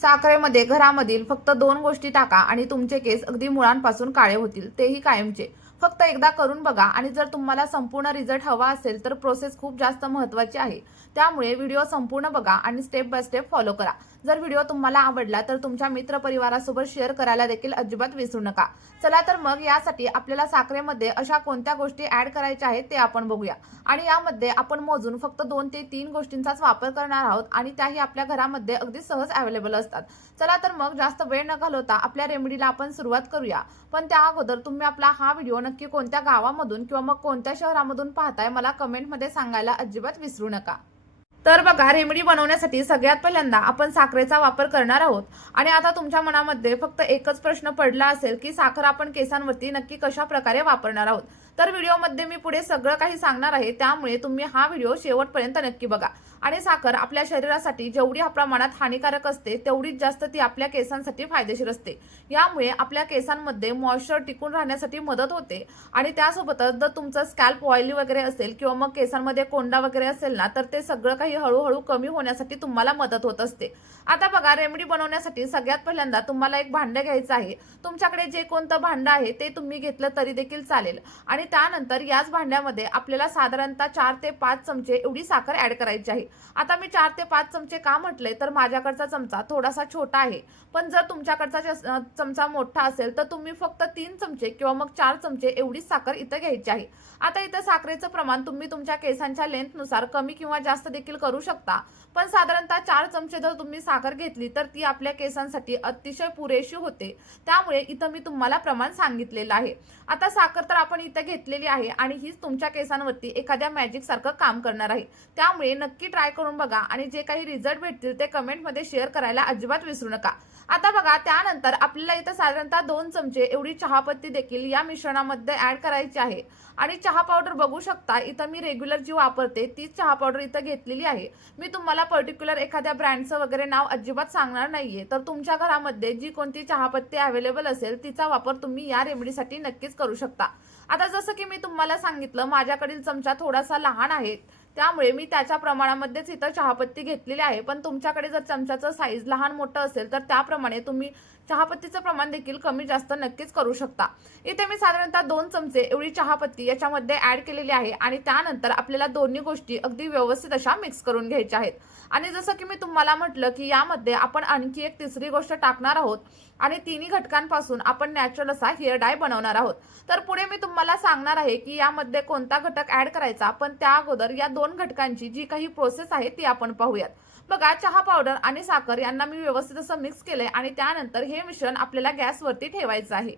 साखरेमध्ये घरामधील फक्त 2 गोष्टी टाका आणि तुमचे केस अगदी मुळांपासून काळे होतील, तेही कायमचे. फक्त एकदा करून बघा आणि जर तुम्हाला संपूर्ण रिझल्ट हवा असेल तर प्रोसेस खूप जास्त महत्त्वाची आहे. त्यामुळे व्हिडिओ संपूर्ण बघा आणि स्टेप बाय स्टेप फॉलो करा. जर व्हिडिओ तुम्हाला आवडला तर तुमच्या मित्रपरिवारासोबत शेअर करायला देखील अजिबात विसरू नका. चला तर मग यासाठी आपल्याला साखरेमध्ये अशा कोणत्या गोष्टी ॲड करायच्या आहेत ते आपण बघूया. आणि यामध्ये आपण मोजून फक्त 2 ते 3 गोष्टींचाच वापर करणार आहोत आणि त्याही आपल्या घरामध्ये अगदी सहज अवेलेबल असतात. चला तर मग जास्त वेळ न घालवता आपल्या रेमेडीला आपण सुरुवात करूया. पण त्या अगोदर तुम्ही आपला हा व्हिडिओ नक्की कोणत्या गावामधून किंवा मग कोणत्या शहरामधून पाहताय मला कमेंटमध्ये सांगायला अजिबात विसरू नका. तर बघा, रेमेडी बनवण्यासाठी सगळ्यात पहिल्यांदा आपण साखरेचा वापर करणार आहोत. आणि आता तुमच्या मनामध्ये फक्त एकच प्रश्न पडला असेल की साखर आपण केसांवरती नक्की कशा प्रकारे वापरणार आहोत. तर व्हिडिओमध्ये मी पुढे सगळं काही सांगणार आहे, त्यामुळे तुम्ही हा व्हिडिओ शेवटपर्यंत नक्की बघा. आणि साखर आपल्या शरीरासाठी जेवढी प्रमाणात हानिकारक असते तेवढीच जास्त ती आपल्या केसांसाठी फायदेशीर असते. यामुळे आपल्या केसांमध्ये मॉइश्चर टिकून राहण्यासाठी मदत होते. आणि त्यासोबतच जर तुमचं स्कॅल्प ऑइली वगैरे असेल किंवा मग केसांमध्ये कोंडा वगैरे असेल ना, तर ते सगळं काही हळूहळू कमी होण्यासाठी तुम्हाला मदत होत असते. आता बघा, रेमेडी बनवण्यासाठी सगळ्यात पहिल्यांदा तुम्हाला एक भांडं घ्यायचं आहे. तुमच्याकडे जे कोणतं भांडं आहे ते तुम्ही घेतलं तरी देखील चालेल. आणि त्यानंतर याच भांड्यामध्ये आपल्याला साधारणतः 4 ते 5 चमचे एवढी साखर ॲड करायची आहे. आता मी 4 ते 5 चमचे का म्हटले, तर माझ्याकडचा चमचा थोडासा छोटा आहे. पण जर तुमच्याकडचा चमचा मोठा असेल तर तुम्ही फक्त 3 चमचे किंवा मग 4 चमचे एवढीच साखर इथं घ्यायची आहे. आता इथं साखरेचं प्रमाण तुम्ही तुमच्या केसांच्या लेंथनुसार कमी किंवा जास्त देखील करू शकता. पण साधारणतः 4 चमचे जर तुम्ही साखर घेतली तर ती आपल्या केसांसाठी अतिशय पुरेशी होते. त्यामुळे इथं मी तुम्हाला प्रमाण सांगितलेलं आहे. आता साखर तर आपण इथं घेतलेली आहे आणि हीच तुमच्या केसांवरती एखाद्या मॅजिक सारखं काम करणार आहे. त्यामुळे नक्की ट्राय करून बघा आणि जे काही रिझल्ट भेटतील ते कमेंटमध्ये शेअर करायला अजिबात विसरू नका. आता बघा, त्यानंतर आपल्याला इथं साधारणतः 2 चमचे एवढी चहापत्ती देखील या मिश्रणामध्ये ॲड करायची आहे. आणि चहा पावडर बघू शकता, इथं मी रेग्युलर जी वापरते तीच चहा पावडर इथं घेतलेली आहे. मी तुम्हाला पर्टिक्युलर एखाद्या ब्रँडचं वगैरे नाव अजिबात सांगणार नाहीये. तर तुमच्या घरामध्ये जी कोणती चहापत्ती अवेलेबल असेल तिचा वापर तुम्ही या रेमेडीसाठी नक्कीच करू शकता. आता जसं की मी तुम्हाला सांगितलं, माझ्याकडील चमचा थोडासा लहान आहे, त्यामुळे मी त्याच्या प्रमाणामध्येच इथं चहापत्ती घेतलेली आहे. पण तुमच्याकडे जर चमच्याचं साईज लहान मोठं असेल तर त्याप्रमाणे तुम्ही चहापत्तीचं प्रमाण देखील कमी जास्त नक्कीच करू शकता. इथे मी साधारणतः 2 चमचे एवढी चहापत्ती याच्यामध्ये ॲड केलेली आहे. आणि त्यानंतर आपल्याला दोन्ही गोष्टी अगदी व्यवस्थित अशा मिक्स करून घ्यायच्या आहेत. आणि जसं की मी तुम्हाला म्हटलं की यामध्ये आपण आणखी एक तिसरी गोष्ट टाकणार आहोत आणि तिन्ही घटकांपासून आपण नॅचरल असा हेअर डाय बनवणार आहोत. तर पुढे मी तुम्हाला सांगणार आहे की यामध्ये कोणता घटक ॲड करायचा, पण त्या अगोदर या 2 घटकांची जी काही प्रोसेस आहे ती आपण पाहूयात. बघा, चहा पावडर आणि साखर यांना मी व्यवस्थित असं मिक्स केलंय आणि त्यानंतर हे मिश्रण आपल्याला गॅसवरती ठेवायचं आहे.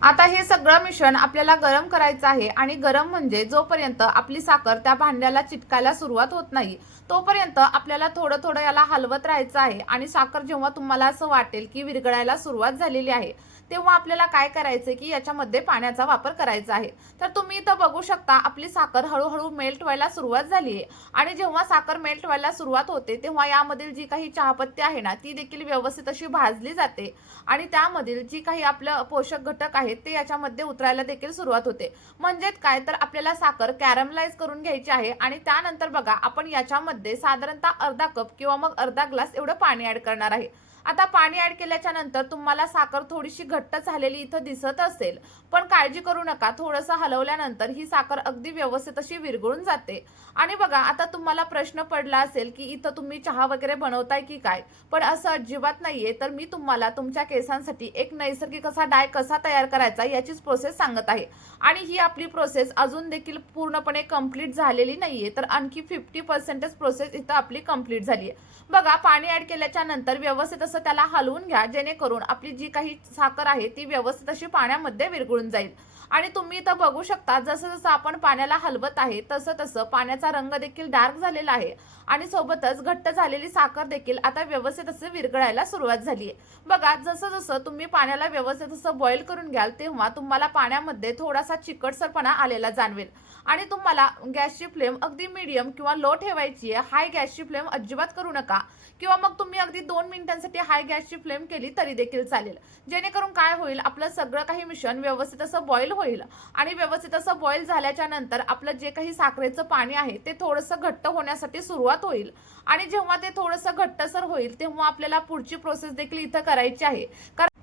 आता हे सगळं मिश्रण आपल्याला गरम करायचं आहे. आणि गरम म्हणजे जोपर्यंत आपली साखर त्या भांड्याला चिटकायला सुरुवात होत नाही तोपर्यंत आपल्याला थोडं थोडं याला हलवत राहायचं आहे. आणि साखर जेव्हा तुम्हाला असं वाटेल की विरघळायला सुरुवात झालेली आहे तेव्हा आपल्याला काय करायचं की याच्यामध्ये पाण्याचा वापर करायचा आहे. तर तुम्ही इथं बघू शकता, आपली साखर हळूहळू मेल्ट व्हायला सुरुवात झाली आहे. आणि जेव्हा साखर मेल्ट व्हायला सुरुवात होते तेव्हा यामधील जी काही चहापत्ती आहे ना ती देखील व्यवस्थित अशी भाजली जाते. आणि त्यामधील जी काही आपलं पोषक घटक आहेत ते याच्यामध्ये उतरायला देखील सुरुवात होते. म्हणजेच काय, तर आपल्याला साखर कॅरमलाइज करून घ्यायची आहे. आणि त्यानंतर बघा, आपण याच्यामध्ये साधारणतः अर्धा कप किंवा मग अर्धा ग्लास एवढं पाणी ॲड करणार आहे. आता पाणी ॲड केल्याच्या नंतर तुम्हाला साखर थोडीशी घट्ट झालेली इथं दिसत असेल, पण काळजी करू नका, थोडंसं हलवल्यानंतर ही साखर अगदी व्यवस्थित अशी विरघळून जाते. आणि बघा, आता तुम्हाला प्रश्न पडला असेल की इथं तुम्ही चहा वगैरे बनवताय की काय, पण असं अजिबात नाहीये. तर मी तुम्हाला तुमच्या केसांसाठी एक नैसर्गिक असा डाय कसा तयार करायचा याचीच प्रोसेस सांगत आहे. आणि ही आपली प्रोसेस अजून देखील पूर्णपणे कंप्लीट झालेली नाहीये, तर आणखी 50% प्रोसेस इथं आपली कंप्लीट झाली आहे. बघा, पाणी ॲड केल्याच्या नंतर व्यवस्थित असं त्याला हलवून घ्या, जेणेकरून आपली जी काही साखर आहे ती व्यवस्थित अशी पाण्यामध्ये विरघळून जाईल. आणि तुम्ही इथं बघू शकता, जसं जसं आपण पाण्याला हलवत आहे तसं तसं पाण्याचा रंग देखील डार्क झालेला आहे. आणि सोबतच घट्ट झालेली साखर देखील आता व्यवस्थित असं विरघळायला सुरुवात झाली आहे. बघा, जसं जसं तुम्ही पाण्याला व्यवस्थित असं बॉईल करून घ्याल तेव्हा तुम्हाला पाण्यामध्ये थोडासा चिकटसरपणा आलेला जाणवेल. आणि तुम्हाला गॅसची फ्लेम अगदी मीडियम किंवा लो ठेवायची आहे. हाय गॅसची फ्लेम अजिबात करू नका. किंवा मग तुम्ही अगदी 2 मिनिटांसाठी हाय गॅसची फ्लेम केली तरी देखील चालेल, जेणेकरून काय होईल, आपलं सगळं काही मिश्रण व्यवस्थित असं बॉईल होईल आणि व्यवस्थित असं बॉईल झाल्याच्या नंतर आपलं जे काही साखरेचं पाणी आहे ते थोडंसं घट्ट होण्यासाठी सुरुवात होईल आणि जेव्हा ते थोडंसं घट्टसर होईल तेव्हा आपल्याला पुढची प्रोसेस देखील इथं करायची आहे।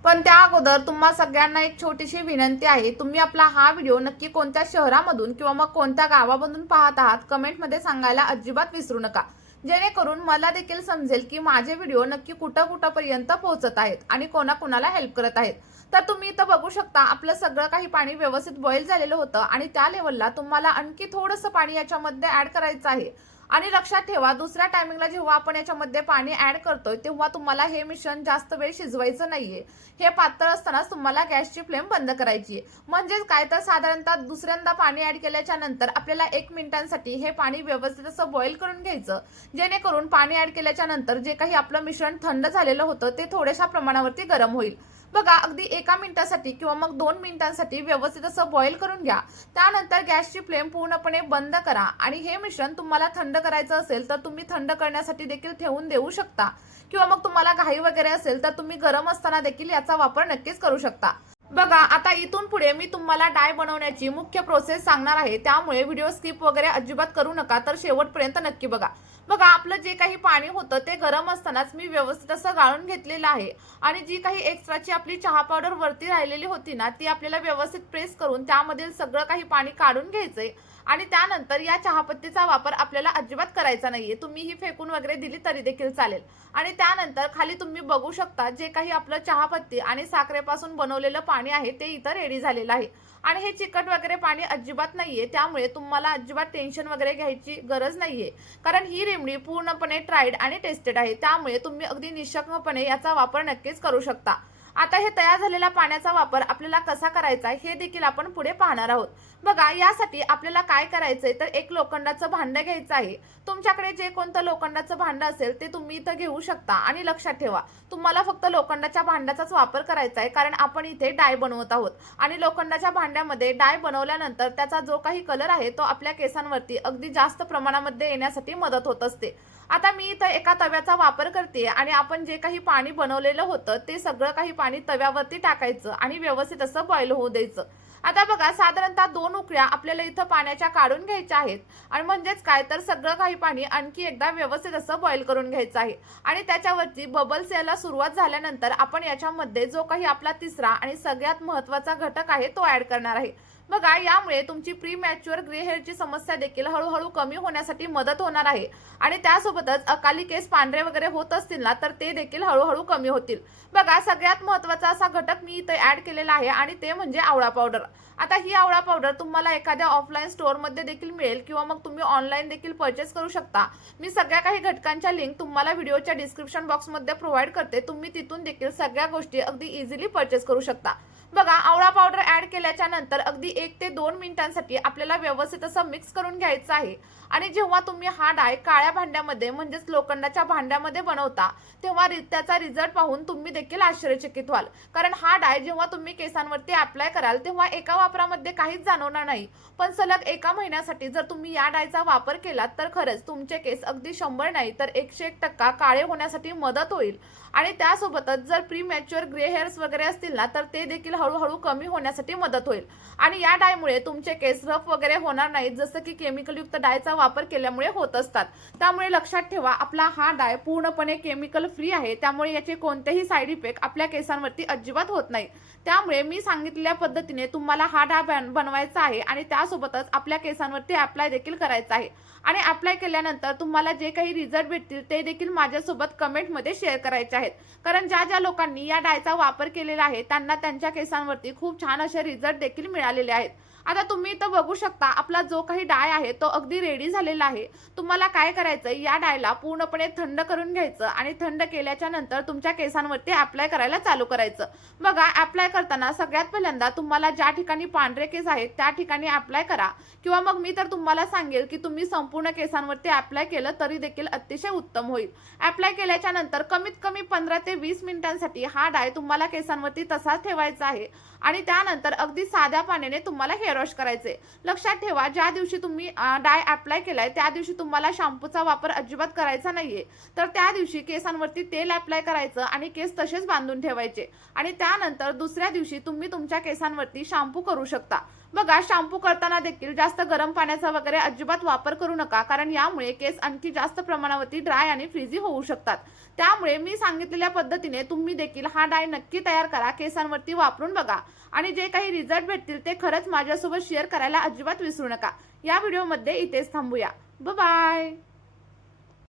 पण त्या अगोदर तुम्हा सगळ्यांना एक छोटीशी विनंती आहे, तुम्ही आपला हा व्हिडिओ नक्की कोणत्या शहरामधून किंवा मग कोणत्या गावामधून पाहत आहात कमेंटमध्ये सांगायला अजिबात विसरू नका, जेणेकरून मला देखील समजेल की माझे व्हिडिओ नक्की कुठपर्यंत पोहोचत आहेत आणि कोणाकोणाला हेल्प करत आहेत। तर तुम्ही इथं बघू शकता आपलं सगळं काही पाणी व्यवस्थित बॉईल झालेलं होतं आणि त्या लेवलला तुम्हाला आणखी थोडंसं पाणी याच्यामध्ये ऍड करायचं आहे। आणि लक्षात ठेवा, दुसऱ्या टायमिंगला जेव्हा आपण याच्यामध्ये पाणी ऍड करतोय तेव्हा तुम्हाला हे मिश्रण जास्त वेळ शिजवायचं नाहीये। हे पातळ असतानाच तुम्हाला गॅसची फ्लेम बंद करायची आहे। म्हणजेच काय तर साधारणतः दुसऱ्यांदा पाणी ऍड केल्याच्या नंतर आपल्याला 1 मिनिटांसाठी हे पाणी व्यवस्थित असं बॉईल करून घ्यायचं, जेणेकरून पाणी ऍड केल्याच्या नंतर जे काही आपलं मिश्रण थंड झालेलं होतं ते थोड्याशा प्रमाणावरती गरम होईल। बघा, अगदी 1 मिनिटासाठी किंवा मग 2 मिनिटांसाठी व्यवस्थित असं बॉईल करून घ्या। त्यानंतर गॅसची फ्लेम पूर्णपणे बंद करा आणि हे मिश्रण तुम्हाला थंड करायचं असेल तर तुम्ही थंड करण्यासाठी देखील ठेवून देऊ शकता किंवा मग तुम्हाला घाई वगैरे असेल तर तुम्ही गरम असताना देखील याचा वापर नक्कीच करू शकता। बघा, आता इथून पुढे मी तुम्हाला डाय बनवण्याची मुख्य प्रोसेस सांगणार आहे, त्यामुळे व्हिडिओ स्किप वगैरे अजिबात करू नका, तर शेवटपर्यंत नक्की बघा। बघा, आपलं जे काही पाणी होतं ते गरम असतानाच मी व्यवस्थित असं गाळून घेतलेलं आहे आणि जी काही एक्स्ट्राची आपली चहा पावडर वरती राहिलेली होती ना ती आपल्याला व्यवस्थित प्रेस करून त्यामधील सगळं काही पाणी काढून घ्यायचंय आणि त्यानंतर या चहापत्तीचा वापर आपल्याला अजिबात करायचा नाहीये। तुम्ही ही फेकून वगैरे दिली तरी देखील चालेल। आणि त्यानंतर खाली तुम्ही बघू शकता जे काही आपलं चहापत्ती आणि साखरेपासून बनवलेलं पाणी आहे ते इथं रेडी झालेलं आहे आणि हे चिकट वगैरे पाणी अजिबात नाहीये, त्यामुळे तुम्हाला अजिबात टेन्शन वगैरे घ्यायची गरज नाहीये, कारण ही रेमेडी पूर्णपणे ट्राईड आणि टेस्टेड आहे, त्यामुळे तुम्ही अगदी निश्चितपणे याचा वापर नक्कीच करू शकता। आता हे तयार झालेल्या पाण्याचा वापर आपल्याला कसा करायचा हे देखील आपण पुढे पाहणार आहोत। बघा, यासाठी आपल्याला काय करायचंय तर एक लोखंडाचं भांडं घ्यायचं आहे। तुमच्याकडे जे कोणतं लोखंडाचं भांडं असेल ते तुम्ही इथं घेऊ शकता आणि लक्षात ठेवा, तुम्हाला फक्त लोखंडाच्या भांड्याचाच वापर करायचा आहे, कारण आपण इथे डाय बनवत आहोत आणि लोखंडाच्या भांड्यामध्ये डाय बनवल्यानंतर त्याचा जो काही कलर आहे तो आपल्या केसांवरती अगदी जास्त प्रमाणामध्ये येण्यासाठी मदत होत असते। आता मी इथं एका तव्याचा वापर करते आणि आपण जे काही पाणी बनवलेलं होतं ते सगळं काही पाणी तव्यावरती टाकायचं आणि व्यवस्थित असं बॉईल होऊ द्यायचं। आता बघा, साधारणतः 2 उकळ्या आपल्याला इथं पाण्याच्या काढून घ्यायच्या आहेत आणि म्हणजेच काय तर सगळं काही पाणी आणखी एकदा व्यवस्थित असं बॉईल करून घ्यायचं आहे आणि त्याच्यावरती बबल्स यायला सुरुवात झाल्यानंतर आपण याच्यामध्ये जो काही आपला तिसरा आणि सगळ्यात महत्त्वाचा घटक आहे तो ऍड करणार आहे। बघा, यामुळे तुमची प्री मॅच्युअर ग्रे हेअरची समस्या देखील हळूहळू कमी होण्यासाठी मदत होणार आहे आणि त्यासोबतच अकाली केस पांढरे वगैरे होत असतील ना तर ते देखील हळूहळू कमी होतील। बघा, सगळ्यात महत्त्वाचा असा घटक मी इथे ऍड केलेला आहे आणि ते म्हणजे आवळा पावडर। आता ही आवळा पावडर तुम्हाला एखाद्या ऑफलाईन स्टोअरमध्ये देखील मिळेल किंवा मग तुम्ही ऑनलाईन देखील परचेस करू शकता। मी सगळ्या काही घटकांच्या लिंक तुम्हाला व्हिडिओच्या डिस्क्रिप्शन बॉक्समध्ये प्रोव्हाइड करते, तुम्ही तिथून देखील सगळ्या गोष्टी अगदी इझिली परचेस करू शकता। बघा, आवळा पावडर ऍड केल्याच्या नंतर अगदी 1 ते 2 मिनिटांसाठी आपल्याला व्यवस्थित असं मिक्स करून घ्यायचं आहे आणि जेव्हा तुम्ही हा डाय काळ्या भांड्यामध्ये म्हणजेच लोखंडाच्या भांड्यामध्ये बनवता तेव्हा त्याचा रिझल्ट पाहून तुम्ही देखील आश्चर्यचकित व्हाल, कारण हा डाय जेव्हा तुम्ही केसांवरती अप्लाय कराल तेव्हा एका वापरामध्ये काहीच जाणवणार नाही, पण सलग 1 महिन्यासाठी जर तुम्ही या डायचा वापर केलात तर खरंच तुमचे केस अगदी 100 नाही तर 101% काळे होण्यासाठी मदत होईल आणि त्यासोबतच जर प्री मॅच्युअर ग्रे हेअर्स वगैरे असतील ना तर ते देखील हळूहळू कमी होण्यासाठी मदत होईल आणि या डायमुळे तुमचे केस रफ वगैरे होणार नाहीत, जसं की केमिकल युक्त डायचा वापर केल्यामुळे होत असतात। त्यामुळे लक्षात ठेवा, आपला हा डाय पूर्णपणे केमिकल फ्री आहे, त्यामुळे याचे कोणतेही साईड इफेक्ट आपल्या केसांवरती अजिबात होत नाही। त्यामुळे मी सांगितलेल्या पद्धतीने तुम्हाला हा डाय बनवायचा आहे आणि त्यासोबतच आपल्या केसांवरती अप्लाय देखील करायचा आहे आणि अप्लाय केल्यानंतर तुम्हाला जे काही रिझल्ट भेटतील ते देखील माझ्यासोबत कमेंटमध्ये शेअर करायचे आहेत, कारण ज्या लोकांनी या डायचा वापर केलेला आहे त्यांना त्यांच्या केसांवरती खूप छान असे रिझल्ट देखील मिळालेले आहेत। आता तुम्ही इथं बघू शकता आपला जो काही डाय आहे तो अगदी रेडी झालेला आहे। तुम्हाला काय करायचं, या डायला पूर्णपणे थंड करून घ्यायचं आणि थंड केल्याच्या नंतर तुमच्या केसांवरती अप्लाय करायला चालू करायचं। बघा, अप्लाय करताना सगळ्यात पहिल्यांदा तुम्हाला ज्या ठिकाणी पांढरे केस आहेत त्या ठिकाणी अप्लाय करा किंवा मग मी तर तुम्हाला सांगेल की तुम्ही संपूर्ण केसांवरती अप्लाय केलं तरी देखील अतिशय उत्तम होईल। अप्लाय केल्याच्या नंतर कमीत कमी 15 ते 20 मिनिटांसाठी हा डाय तुम्हाला केसांवरती तसाच ठेवायचा आहे आणि त्यानंतर अगदी साध्या पाण्याने तुम्हाला हेअर हेअर वॉश करायचे. लक्षात ठेवा, ज्या दिवशी तुम्ही डाय अप्लाय केलाय त्या दिवशी तुम्हाला शॅम्पूचा वापर अजिबात करायचा नाहीये. तर त्या दिवशी केसांवरती तेल अप्लाय करायचं आणि केस तसेच बांधून ठेवायचे आणि त्यानंतर दुसऱ्या दिवशी तुम्ही तुमच्या केसांवरती शॅम्पू करू शकता. बघा, शॅम्पू करताना देखील जास्त गरम पाण्याचा वगैरे अजिबात वापर करू नका, कारण यामुळे केस आणखी जास्त प्रमाणावरती ड्राय आणि फ्रीझी होऊ शकतात. त्यामुळे मी सांगितलेल्या पद्धतीने तुम्ही देखील हा डाय नक्की तयार करा, केसांवरती वापरून बघा आणि जे काही रिझल्ट भेटतील ते खरंच माझ्यासोबत शेअर करायला अजिबात विसरू नका. या व्हिडिओमध्ये इथेच थांबूया. बाय.